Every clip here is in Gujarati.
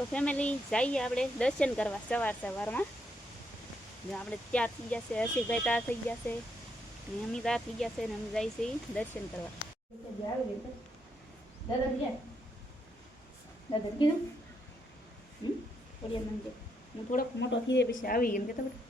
તો ફેમિલી જઈએ આપણે દર્શન કરવા સવારમાં. આપણે તૈયાર થઈ જશે, હર્ષિતભાઈ તૈયાર થઈ જશે ને અમે તૈયાર થઈ જશે ને અમે જઈએ છીએ દર્શન કરવા. દાદા કીધું થોડી મંદિર હું થોડોક મોટો થઈ જાય પછી આવી એમ કહેતા બધા.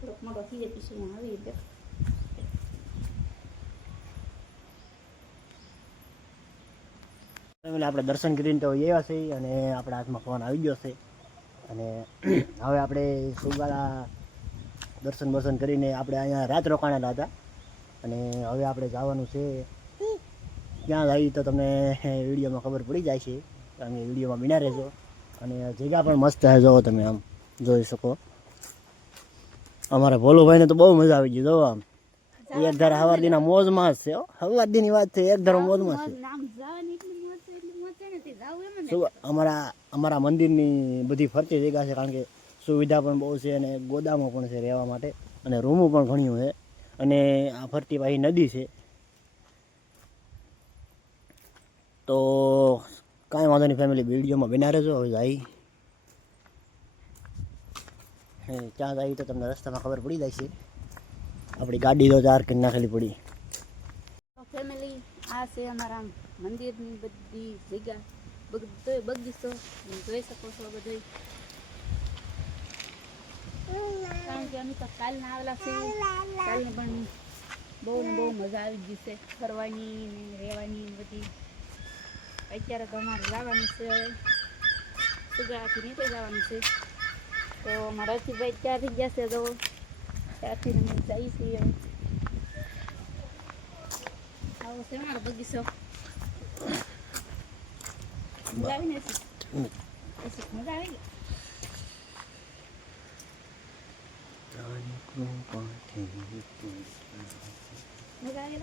થોડોક મોટો થઈ જાય પછી આવી રીતે આપણે દર્શન કરીને તો એવા છે અને આપણા હાથમાં ફોન આવી ગયો છે અને હવે આપણે સુગાળા દર્શન કરીને આપણે અહીંયા રાત રોકાણેલા હતા અને હવે આપણે જવાનું છે. ક્યાં જઈએ તો તમને વિડીયોમાં ખબર પડી જાય છે, કારણ કે વિડીયોમાં બિના રહેજો. અને જગ્યા પણ મસ્ત છે, જોવો તમે આમ જોઈ શકો. અમારા ભોલુભાઈને તો બહુ મજા આવી ગઈ. જોવો આમ એક ધારે હવારદીના મોજમાં જ છે. હવારદીની વાત છે, એક ધારો મોજમાં છે. અમારા મંદિરની બધી ફરતી જગ્યા છે, કારણ કે સુવિધા પણ બહુ છે અને ગોદામો પણ છે રહેવા માટે અને રૂમો પણ ઘણી છે અને આ ફરતી પાછી નદી છે. તો કાંઈ વાંધો નહીં ફેમિલી, વિડીયોમાં બના રહેજો. હવે જાય ક્યાં જાય તો તમને રસ્તામાં ખબર પડી જાય છે. આપણી ગાડી તો 4 કરી નાખેલી પડી. ફેમિલી આ છે અમારા મંદિરની બધી જગ્યા, બધો બગીચો જોઈ શકો છો બધું. કારણ કે અમે તો કાલના આવેલા છે, કાલને પણ બહુ મજા આવી ગઈ છે ફરવાની ને રહેવાની બધી. અત્યારે તો અમારે જવાનું છે, સુગાથી નીકળી જવાનું છે. તો અમારા રસિકભાઈ ત્યાં થઈ ગયા છે, તો ત્યાંથી અમે જઈએ છીએ. આવો છે મારો બગીચો. મજા આવી ને? મજા આવી ગઈ. મજા આવી.